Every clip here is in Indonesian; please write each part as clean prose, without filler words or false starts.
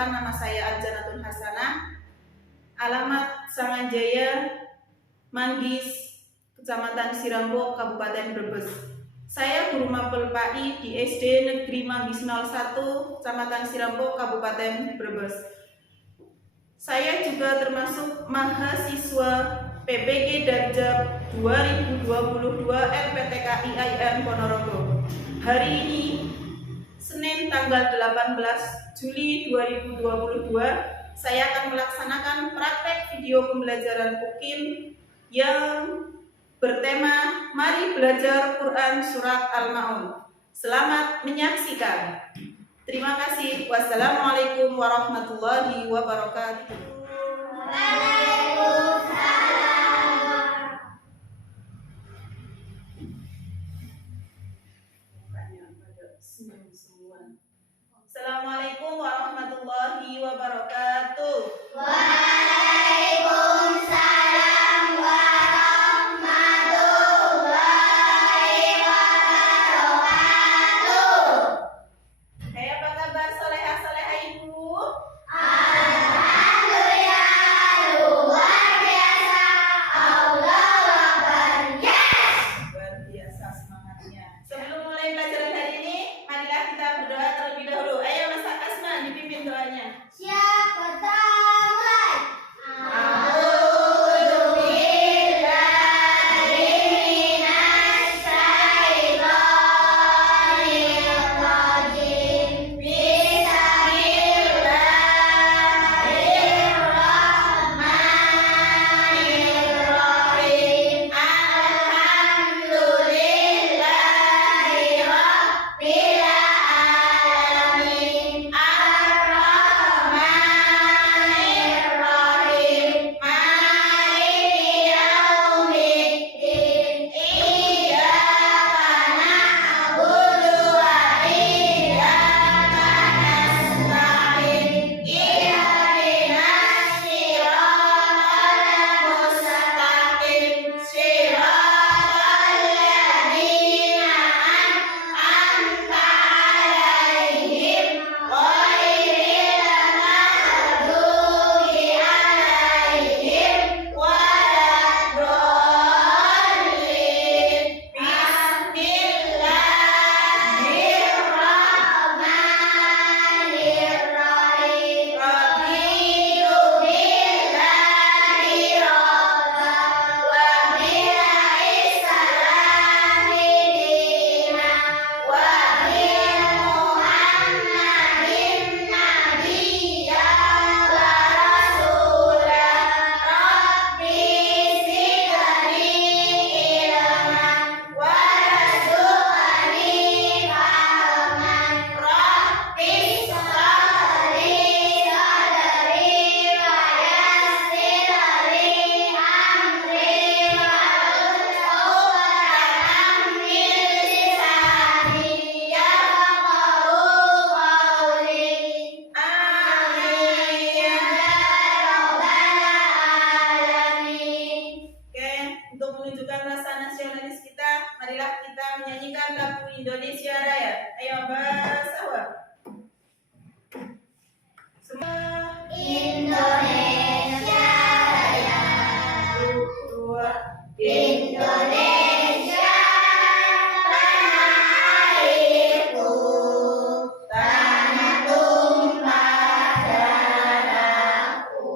perkenalkan, nama saya Arjanatun Hasanah, alamat Samanjaya, Manggis, Kecamatan Sirambok, Kabupaten Brebes. Saya guru mapel PAI di SD Negeri Manggis 01, Kecamatan Sirambok, Kabupaten Brebes. Saya juga termasuk mahasiswa PPG Danjab 2022 LPTK IAIN Ponorogo. Hari ini, Senin tanggal 18 Juli 2022, saya akan melaksanakan praktek video pembelajaran UKIM yang bertema Mari Belajar Quran Surat Al-Ma'un. Selamat menyaksikan. Terima kasih. Wassalamualaikum warahmatullahi wabarakatuh. Assalamualaikum warahmatullahi wabarakatuh. Waalaikumsalam warahmatullahi wabarakatuh. Hai, apa kabar soleha-soleha ibu? Alhamdulillah, luar biasa. Allahu Akbar. Yes! Luar biasa semangatnya. Sebelum mulai pelajaran hari ini, marilah kita berdoa terlebih dahulu. Ayo Mas Asma, dipimpin doanya. Siapa mulai? Marilah kita menyanyikan lagu Indonesia Raya. Ayo bersama. Semua Indonesia Raya, dua Indonesia tanah airku, tanah tumpah darahku.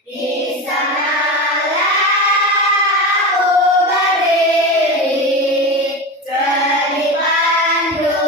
Di sanalah aku berdiri, jadi pandu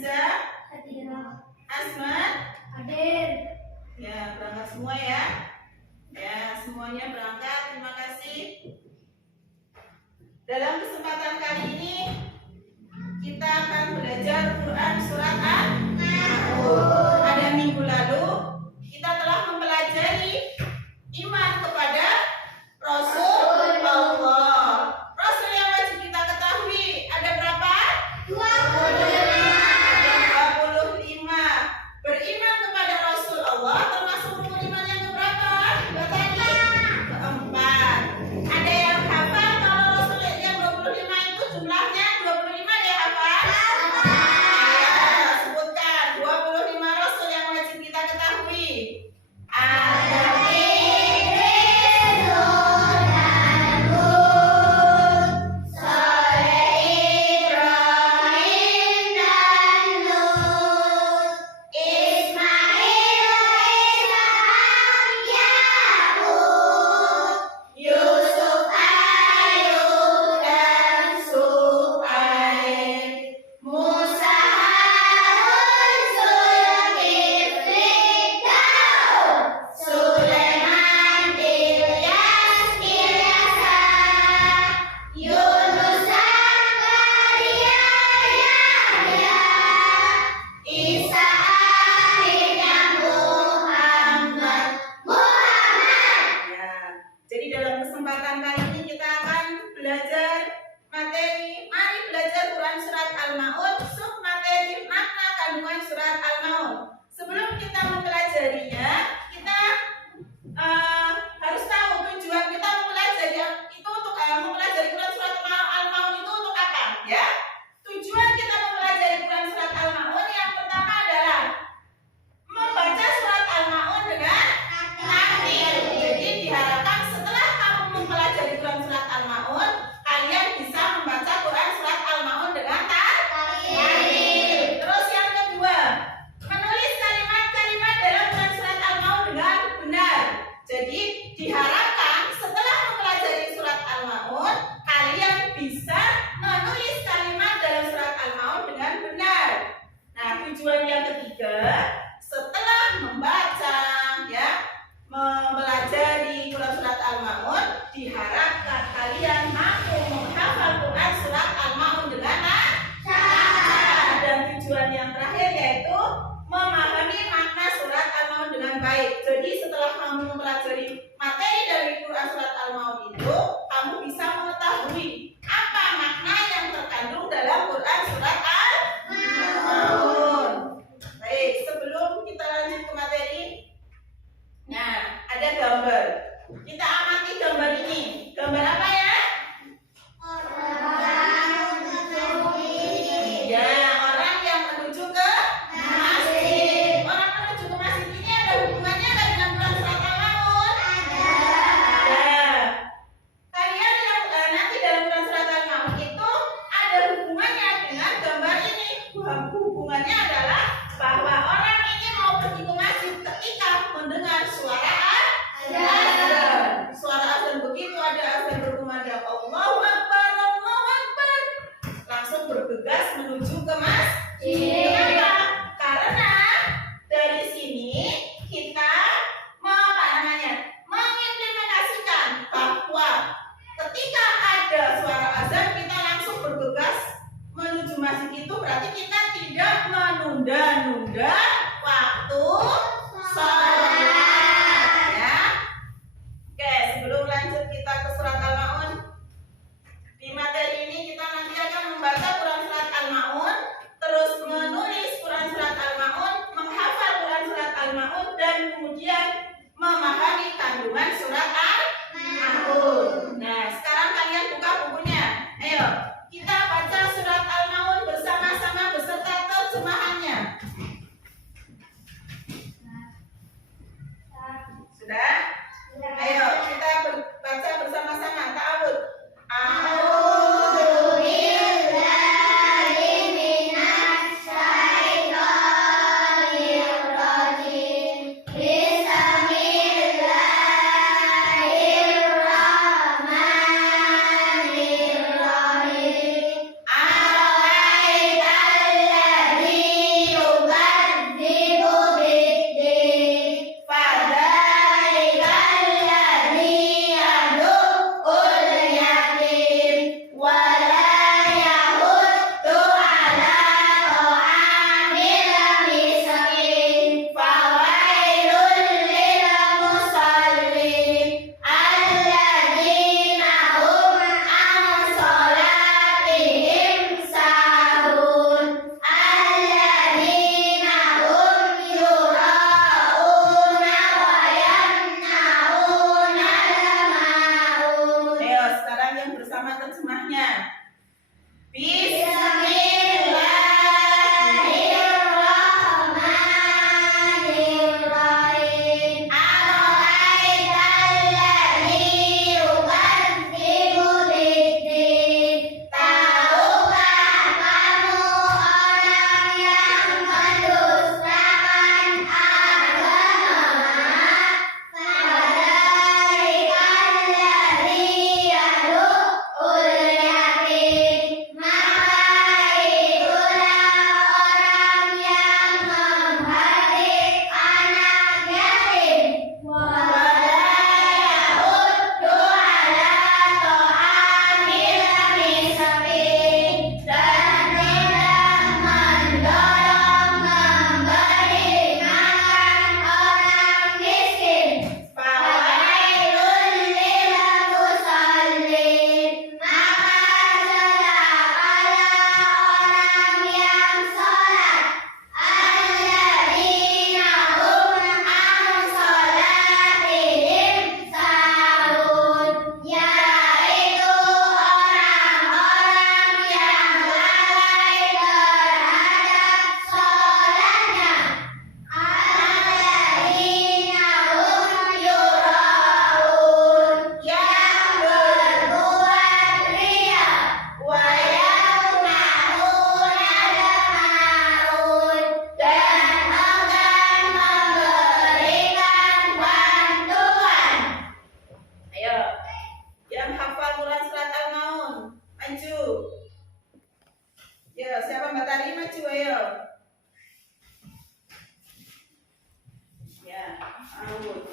Aziza, Asman, ya berangkat semua ya. Ya semuanya berangkat. Terima kasih. Dalam kesempatan kali ini kita akan belajar Quran surat Al-Ma'un. Pada minggu lalu kita telah mempelajari iman kepada Rasulullah. Rasul yang wajib kita ketahui ada berapa? 25. Beriman kepada Rasulullah termasuk rukun iman yang keberapa? Keempat. Ada yang hafal kalau Rasul yang 25 itu jumlahnya 25 ya hafal? Ya, sebutkan 25 Rasul yang wajib kita ketahui. Ada kesempatan kali ini kita akan belajar materi. Mari belajar Quran surat Al-Ma'un, sub materi makna kandungan surat Al-Ma'un. Sebelum kita mempelajarinya, kita harus tahu tujuan kita mempelajari itu untuk mempelajari Quran surat Al-Ma'un itu untuk apa? Ya, tujuan kita mempelajari Quran surat Al-Ma'un yang pertama adalah membaca surat Al-Ma'un dengan takdir. Jadi diharapkan mempelajari Quran surat Al-Ma'un, kalian bisa membaca Quran surat Al-Ma'un dengan takdir. Terus yang kedua, menulis kalimat-kalimat dalam Quran surat Al-Ma'un dengan benar. Jadi diharapkan setelah mempelajari surat Al-Ma'un, kalian bisa menulis kalimat dalam surat Al-Ma'un dengan benar. Nah, tujuan yang ketiga, setelah membaca ya, mempelajari Quran surat Al-Ma'un, diharapkan kalian mampu menghafal Quran surat Al-Ma'un dengan lancar. Dan tujuan yang terakhir yaitu memahami makna surat Al-Ma'un dengan baik. Jadi setelah kamu mempelajari materi dari Quran surat Al-Ma'un itu, kamu bisa mengetahui apa makna yang terkandung dalam Quran surat Al-Ma'un. Baik, sebelum kita lanjut ke materi, nah, ada gambar. Kita amati gambar ini. Gambar apa ya? Ya, orang yang menuju ke masjid. Orang menuju ke masjid ini ada hubungannya nggak dengan Quran surat Al-Ma'un? Ada. Kalian yang nanti dalam Quran surat Al-Ma'un itu ada hubungannya dengan gambar ini. Hubungannya adalah bahwa orang ini mau pergi ke masjid ketika mendengar suara azan. Suara azan begitu ada azan berkumandang Allahu Akbar, Allahu Akbar, langsung bergegas menuju ke masjid. Kenapa? Karena dari sini kita mengimplementasikan bahwa ketika ada suara azan kita langsung bergegas menuju masjid, itu berarti kita tidak menunda-nunda waktu sholat. Sebelum lanjut kita ke surat Al-Ma'un, di materi ini kita nanti akan membaca Quran surat Al-Ma'un, terus menulis Quran surat Al-Ma'un, menghafal Quran surat Al-Ma'un, dan kemudian memahami kandungan surat Al-Ma'un. Nah, sekarang kalian buka bukunya. Ayo, kita baca surat Al-Ma'un bersama-sama beserta terjemahannya. Ya, siapa Mbak Tari maju ayo. Ya, Aud.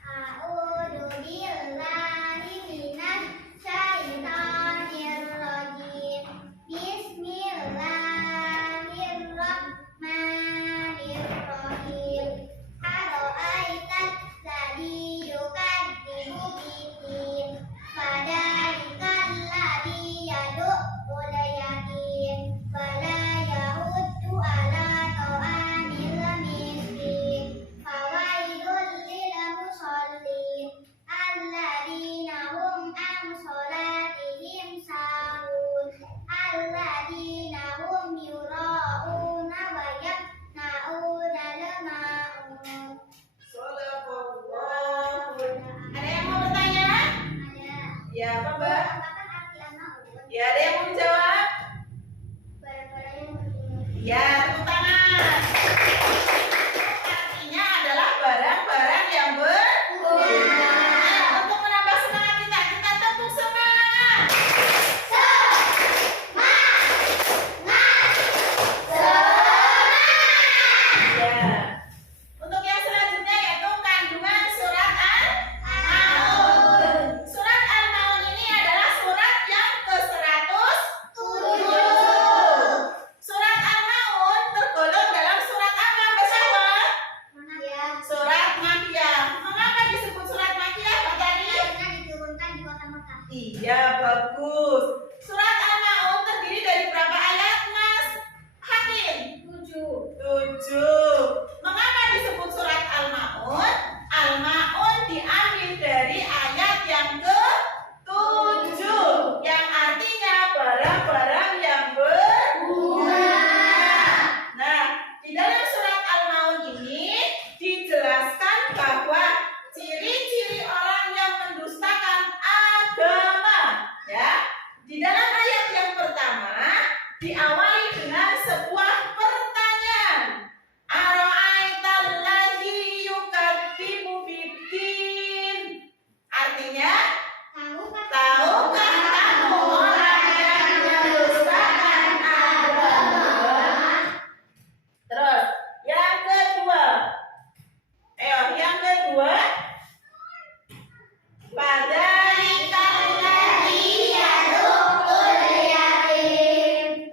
A'udzu billahi minasy syaithanir rajim. Bismillahirrahmanirrahim. Ara'aital ladzi yukadzibu biddin. Fadzalikal ladzi yad'ul yatim. Wala yahuddu ala ta'amil miskin. Fawailul lil musallin alladzina hum an sholatihim sahun alladzina hum yura'una wa yamna'una al-ma'un. Shadaqallahu. Ada yang mau bertanya? Ada. Ya, apa Mbak? Apakah arti al-ma'un? Ya, ada yang mau menjawab? Barang-barang yang berguna. Ya, tepuk tangan. Artinya adalah barang-barang yang berguna. Untuk menambah semangat kita tepuk semangat. Ya. Untuk yang selanjutnya yaitu kandungan surat Al-Maun. Surat Al-Maun ini adalah surat yang ke-107. Surat Al-Maun tergolong dalam surat apa, Mbak Syahwa? Ya. Surat Makkiyah. Mengapa disebut surat Makkiyah, Mbak Tari? Karena diturunkan di kota Mekah. Iya, bagus. Surat Al-Maun terdiri dari berapa ayat, Mas Hakim? 7. Mengapa disebut surat Al-Maun? Al-Maun diambil dari ayat yang ke-7 yang artinya barang-barang yang berguna. Nah, di dalam surat Al-Maun ini dijelaskan bahwa ciri-ciri orang yang mendustakan agama, ya. Di dalam ayat yang pertama diawali dengan sebuah pertanyaan. Ara'aital ladzi yukadzibu biddin. Artinya, tahukah kamu orang yang mendustakan agama? Terus, yang kedua. Yang kedua. Fadzalikal ladzi Yad'ul yatim.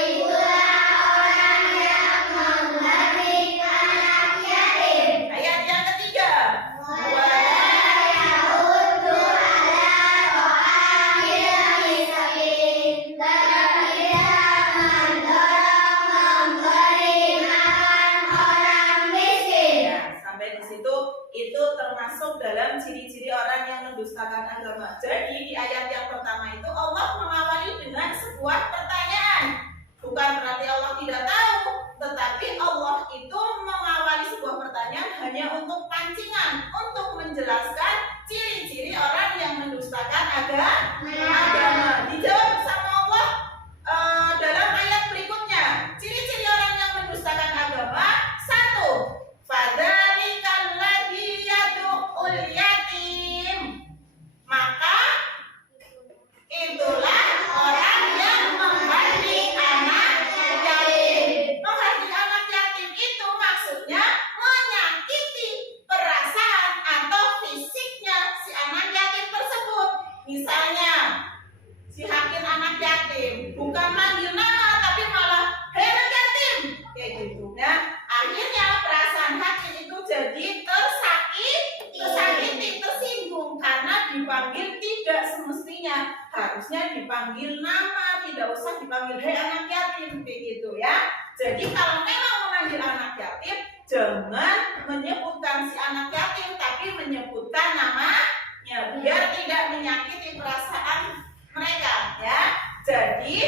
Itulah orang yang memberi anak yatim. Ayat yang ketiga. Wala yahuddu ala ta'amil miskin. Dan tidak mendorong memberi makan orang miskin. Ya, sampai di situ itu termasuk dalam ciri-ciri orang yang mendustakan agama. Jadi di ayat yang pertama itu Allah mengawali dengan sebuah pertanyaan. Bukan berarti Allah tidak tahu, tetapi Allah itu mengawali sebuah pertanyaan hanya untuk pancingan, untuk menjelaskan ciri-ciri orang yang mendustakan agama. Dijawab sama Allah dalam ayat berikutnya. Ciri-ciri orang yang mendustakan agama, 1. Fadzalikal ladzi yad'ul yatim. Maka itulah orang yang menghardik anak yatim. Menghardik anak yatim itu maksudnya menyakiti perasaan atau fisiknya si anak yatim tersebut. Misalnya, si Hakim anak yatim bukan manggil nama tapi malah hei anak yatim kayak gitu ya. Akhirnya perasaan Hakim itu jadi tersakiti, tersinggung karena dipanggil tidak semestinya. Harusnya dipanggil nama, tidak usah dipanggil hei anak yatim kayak gitu ya. Jadi kalau memang memanggil anak yatim, jangan menyebutkan si anak yatim tapi menyebutkan namanya biar tidak menyakiti perasaan mereka ya. Jadi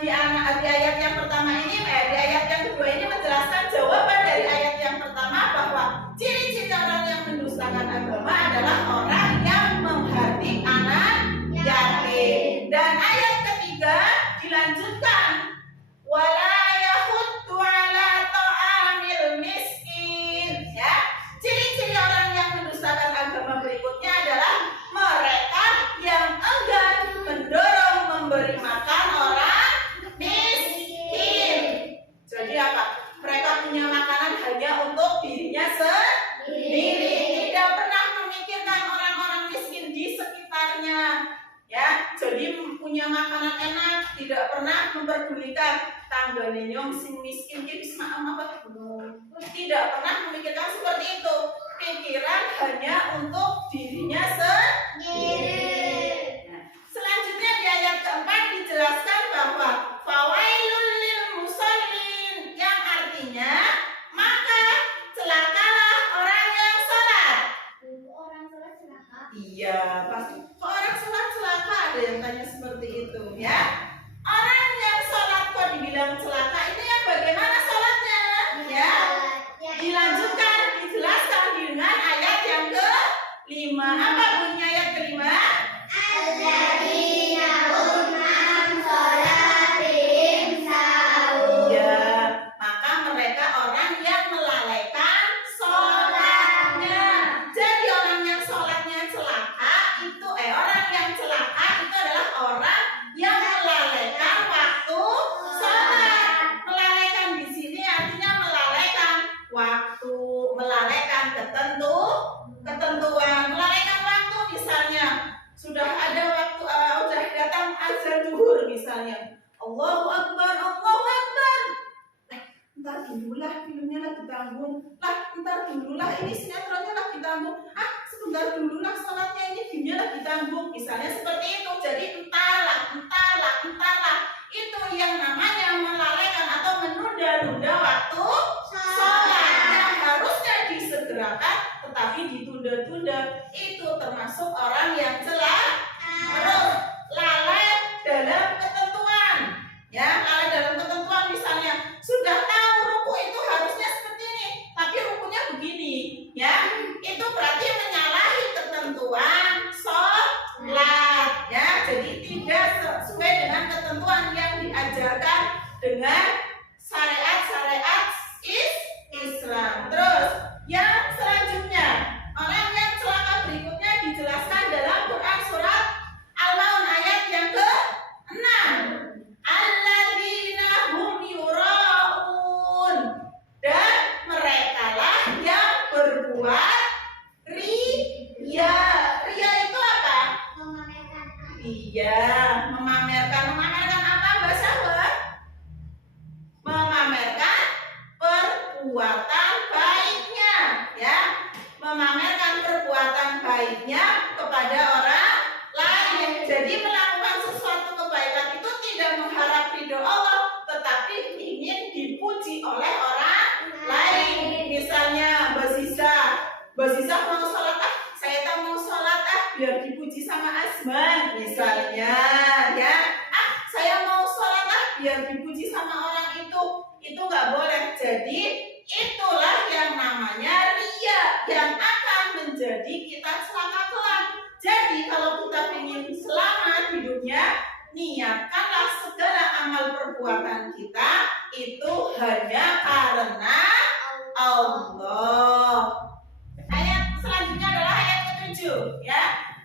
di ayat yang pertama ini, di ayat yang kedua ini menjelaskan jawaban dari ayat yang pertama bahwa ciri-ciri orang yang mendustakan agama adalah orang yang menghardik anak yatim. Dan ayat ketiga dilanjutkan, wala yahuddu ala ta'amil miskin ya. Ciri-ciri orang yang mendustakan agama berikutnya adalah mereka yang enggan mendorong memberi makan orang tidak pernah memperdulikan tanggane nyong sing miskin ki wis apa. Tidak pernah memikirkan seperti itu. Pikiran hanya untuk dirinya sendiri. Nah, selanjutnya di ayat keempat dijelaskan bahwa fawailul lil musallin, yang artinya maka celakalah orang yang sholat. Orang sholat celaka. Iya, pasti. Kok orang sholat celaka? Ada yang tanya seperti itu, ya. Orang yang sholat kok dibilang celaka? Itu yang bagaimana sholatnya? Ya. Dilanjutkan, dijelaskan dengan ayat yang ke-5. Apa bunyi ayat ke-5? Alladzina hum an sholatihim sahun. Iya, maka mereka orang yang melalaikan sholatnya. Jadi orang yang sholatnya celaka itu, orang yang celaka itu adalah orang yang melalaikan waktu sholat. Melalaikan di sini artinya melalaikan waktu, melalaikan ketentuan, melalaikan waktu. Misalnya sudah ada waktu, sudah datang azan zuhur misalnya, Allahu Akbar, Allahu Akbar. Ntar dululah filmnya lagi tanggung, ntar dululah ini sinetronnya lagi tanggung, sebentar dululah sholatnya ini filmnya lagi tanggung. Misalnya seperti itu. Jadi entarlah. Itu yang namanya melalaikan atau menunda-nunda waktu sholat yang harusnya disegerakan tetapi ditunda-tunda. Itu termasuk orang yang celaka. Terus lalai dalam ketentuan, ya, lalai dalam ketentuan. Misalnya sudah tahu ruku itu harusnya seperti ini, tapi rukunya begini, ya, itu berarti menyalahi ketentuan sholat, ya. Jadi tidak sesuai dengan ketentuan yang diajarkan dengan syariat Islam. Terus yang selanjutnya, orang yang celaka berikutnya dijelaskan dalam Quran surat Al-Maun ayat yang ke-6. Alladzina hum yura'un, dan merekalah yang berbuat riya. Riya itu apa? Memamerkan. Iya, memamerkan. Memamerkan apa, Mbak Syahwat? Memamerkan perbuatan baiknya, ya. Memamerkan perbuatan baiknya kepada orang lain. Jadi melakukan sesuatu kebaikan itu tidak mengharap ridho Allah, tetapi ingin dipuji oleh orang lain. Misalnya Mbak Ziza mau sholat, saya tak mau sholat, biar dipuji sama Asman misalnya, ya. Saya mau sholat, biar dipuji sama orang itu nggak boleh. Jadi itulah yang namanya riya, yang akan menjadi kita celaka kelak. Jadi kalau kita ingin selamat hidupnya, niatkanlah segala amal perbuatan kita itu hanya karena Allah. Ayat selanjutnya adalah ayat ke-7, ya.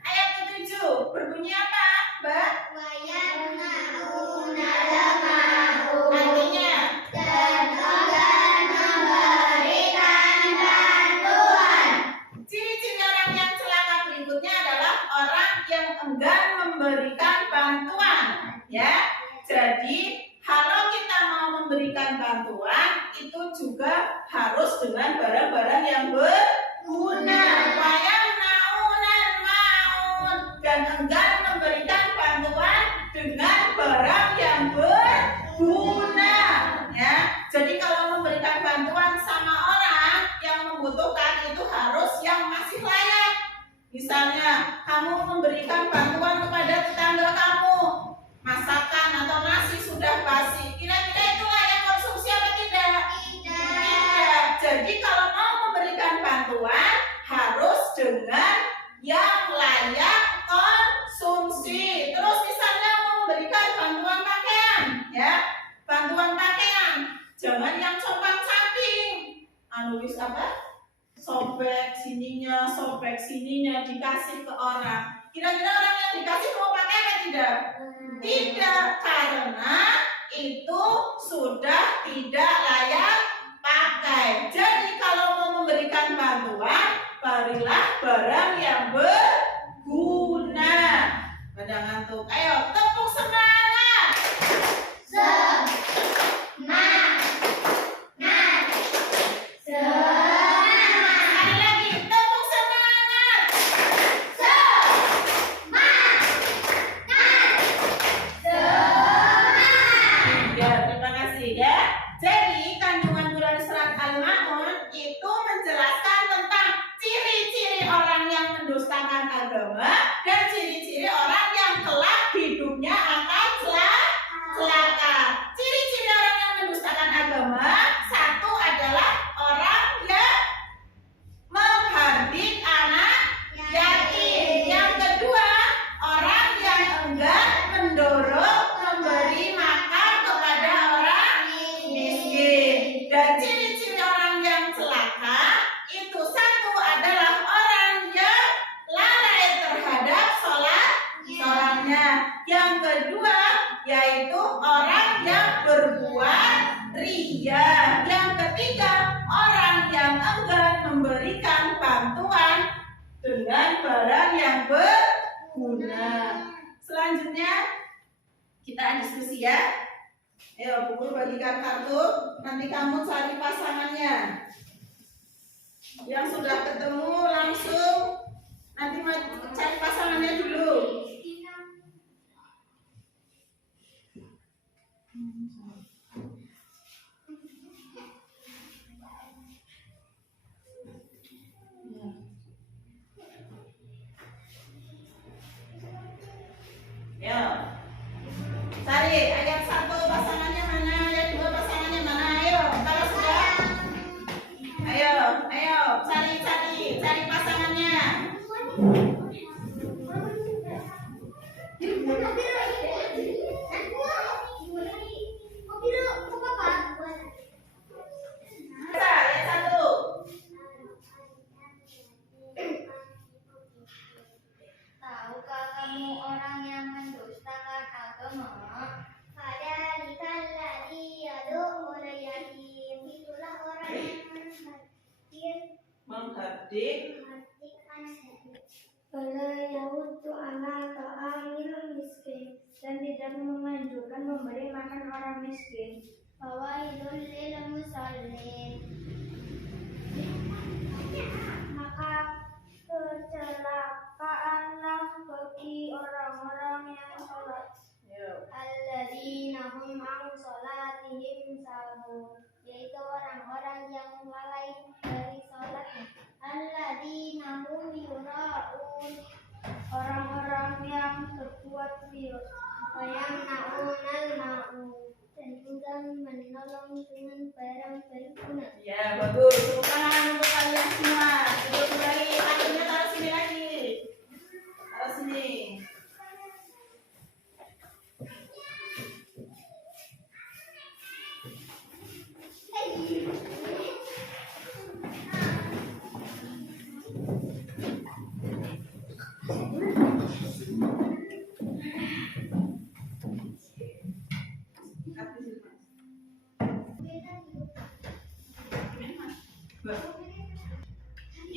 Ayat ke-7 berbunyi apa, Mbak? Wa yamna'una lama'un. Artinya Dan enggan memberikan bantuan. ciri-ciri orang yang celaka berikutnya adalah orang yang enggan memberikan bantuan, ya. Jadi kalau kita mau memberikan bantuan itu juga harus dengan barang-barang yang berguna. Wayamna'unal ma'un, dan enggan memberikan bantuan dengan barang yang berguna, ya. Jadi kalau memberikan bantuan sama orang yang membutuhkan itu harus yang masih layak. Misalnya kamu memberikan bantuan kepada tetangga kamu, masakan atau nasi sudah basi, kira-kira itu layak konsumsi apa tidak? Tidak. Jadi kalau mau memberikan bantuan harus dengan yang layak konsumsi. Terus misalnya mau memberikan bantuan pakaian, ya, bantuan pakaian, jangan yang compang-camping, wis apa? Sobek sininya dikasih ke orang. Kira-kira orang yang dikasih mau pakai apa tidak? Tidak, karena itu sudah tidak layak pakai. Jadi kalau mau memberikan bantuan, berilah barang yang berguna. Pada ngantuk, ayo tepuk semangat. orang yang berbuat ria. Yang ketiga, orang yang enggan memberikan bantuan dengan barang yang berguna. Selanjutnya kita diskusi ya. Ayo, Bu Guru bagikan kartu, nanti kamu cari pasangannya. Yang sudah ketemu langsung nanti cari pasangannya dulu. Ya. Cari yang satu pasangannya mana, yang dua pasangannya mana. Ayo, kalau sudah. Ayo, cari pasangannya. Yang satu. Tahukah kamu orang yang mendustakan agama? Fadzalikal ladzi yad'u al-yatim. Itulah orang yang Menghardik. Wala yahuddu ala ta'amil miskin, dan tidak menganjurkan memberi makan orang miskin. Fawailul lil musallin. Maka kecelakaanlah bagi orang-orang yang sholat. Alladzina hum an sholatihim sahun, yaitu orang-orang yang lalai dari sholatnya. Alladzina hum yura'un, orang-orang yang berbuat riya. Wa yamna'unal ma'un, dan juga menolong dengan barang berguna. Ya, bagus. Tepuk tangan untuk kalian semua. Duduk kembali. Tangannya taruh sini lagi. Taruh sini.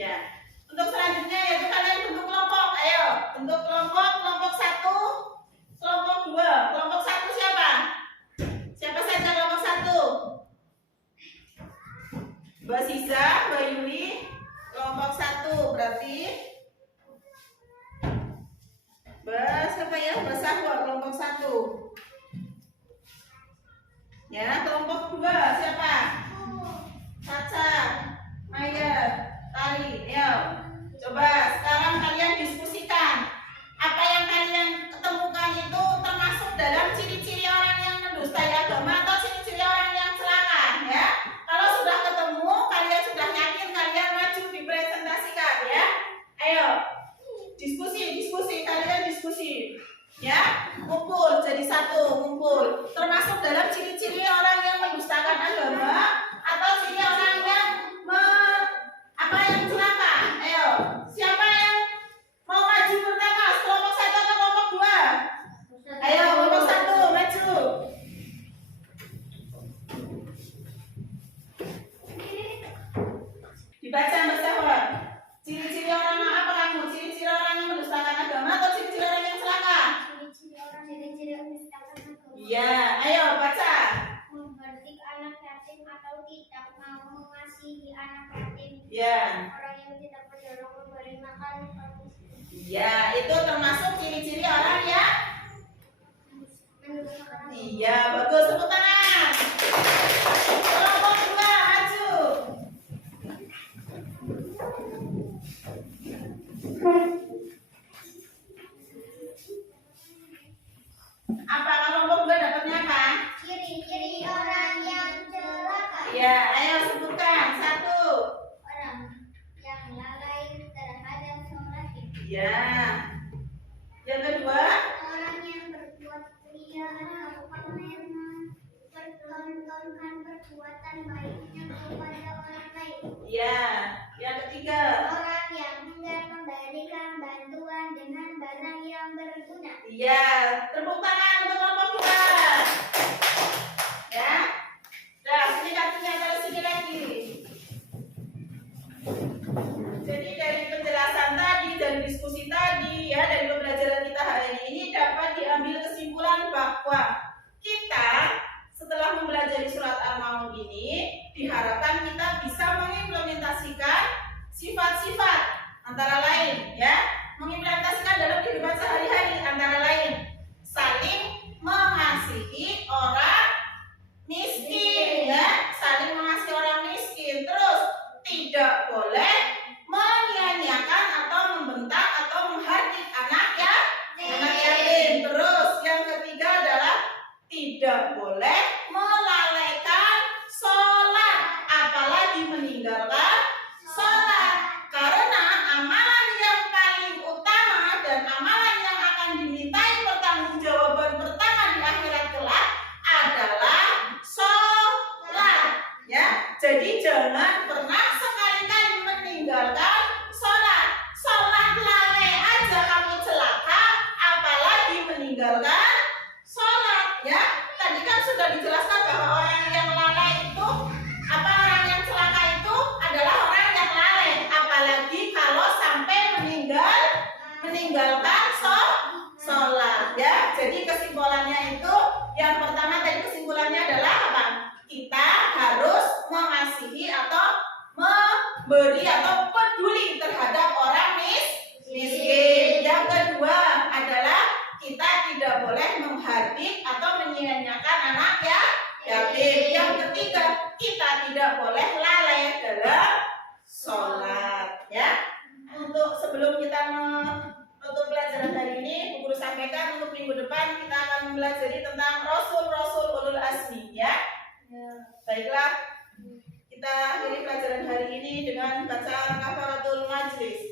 Ya. Untuk selanjutnya yaitu kalian bentuk kelompok. Ayo, bentuk kelompok. Kelompok 1, kelompok 2. Kelompok 1 siapa? Siapa saja kelompok 1? Mbak Siza, Mbak Yuli. Kelompok 1 berarti Mbak siapa ya? Mbak Sahwa, kelompok 1. Ya, kelompok 2 siapa? Caca, Maya, Tari. Ayo, coba sekarang kalian diskusikan. Apa yang kalian ketemukan itu termasuk dalam ciri-ciri orang yang mendustai agama atau ciri-ciri orang yang celaka, ya? Kalau sudah ketemu, kalian sudah yakin, kalian maju dipresentasikan, ya? Ayo, diskusi, kalian diskusi, ya? Ngumpul jadi satu, ngumpul. Termasuk dalam ciri-ciri orang yang mendustakan agama atau ciri orang yang yang celaka. Ayo, siapa yang mau maju pertama? Kelompok 1 atau kelompok 2? Ayo, kelompok 1 maju. Dibaca Mbak Sahwa. Ciri-ciri orang apa kamu? Ciri-ciri orang yang mendustakan agama atau ciri-ciri orang yang celaka? Ciri-ciri orang mendustakan agama. Iya, ayo baca. Memberdik anak yatim atau tidak mau mengasihi anak yatim. Iya. Orang yang tidak menolong memberi makan. Iya, itu termasuk ciri-ciri orang yang Mendustakan agama. iya, bagus, tepuk tangan. Kelompok 2 maju. Apa kelompok 2 dapatnya apa? Ciri-ciri orang yang celaka. Iya, ayo sebutkan. 1. Orang yang lalai terhadap sholatnya. Iya. Yang kedua? Orang yang berbuat ria atau mempertontonkan perbuatan baiknya kepada orang lain. Iya. Yang ketiga? Orang yang enggan memberikan bantuan dengan barang yang berguna. Iya. Tepuk tangan untuk kelompok 2. sifat-sifat antara lain ya, mengimplementasikan dalam kehidupan sehari-hari antara lain saling mengasihi orang miskin ya, saling mengasihi orang miskin. Terus tidak boleh menyia-nyiakan atau membentak atau menghardik anak ya, anak yatim. Terus yang ketiga adalah tidak boleh melalaikan sholat, apalagi meninggalkan sholat. Karena amalan yang paling utama dan amalan yang akan dimintai pertanggungjawaban pertama di akhirat kelak adalah sholat ya. Jadi jangan pernah sekali-kali meninggalkan sholat. Sholat lalai aja kamu celaka, apalagi meninggalkan sholat ya. Tadi kan sudah dijelaskan bahwa orang yang lalai itu orang yang celaka itu adalah orang yang lalai, apalagi kalau sampai meninggalkan sholat ya. Jadi kesimpulannya itu yang pertama tadi kesimpulannya adalah apa? Kita harus mengasihi atau memberi atau peduli terhadap orang miskin. Yang kedua adalah kita tidak boleh menghardik atau menyia-nyiakan anak ya yatim. Yang ketiga, kita tidak boleh lalai dalam sholat ya. Untuk sebelum kita menutup pelajaran hari ini, Bu Guru sampaikan untuk minggu depan kita akan mempelajari tentang Rasul-Rasul Ulul Azmi ya. Baiklah, kita akhiri pelajaran hari ini dengan bacaan kafaratul majlis.